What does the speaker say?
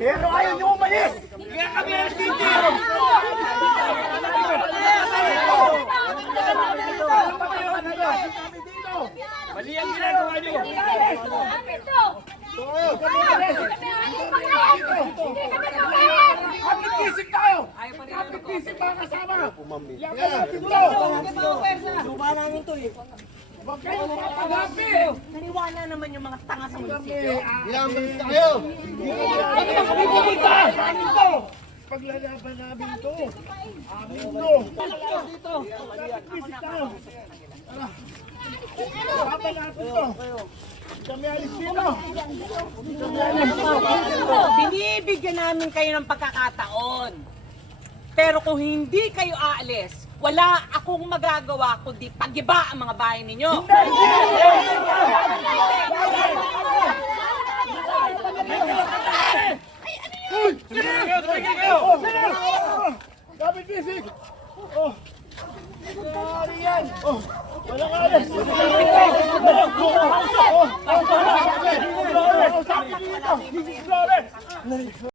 Pero ayaw niyo umalis! Kaya kami alis dito! Mali ang ginagawa niyo! Kapit-kisig tayo! Kapit-kisig mga kasama! Laban natin to! Lupa namin to eh. Huwag kayo papagapi! Naniwala naman yung mga tanga sa munisipyo. Ilang balista kayo! Ano ba kami pupunta? Amin to! Paglalaban namin to! Amin to! Kapit-kisig tayo! Laban natin to! Kami alis dito! Binibigyan namin kayo ng pagkakataon. Pero kung hindi kayo aalis, wala akong magagawa kundi pagiba ang mga bahay ninyo. Kapit-kisig! Oh! Nangyari yan! Oh! Walang alis! Oh! Sabi dito!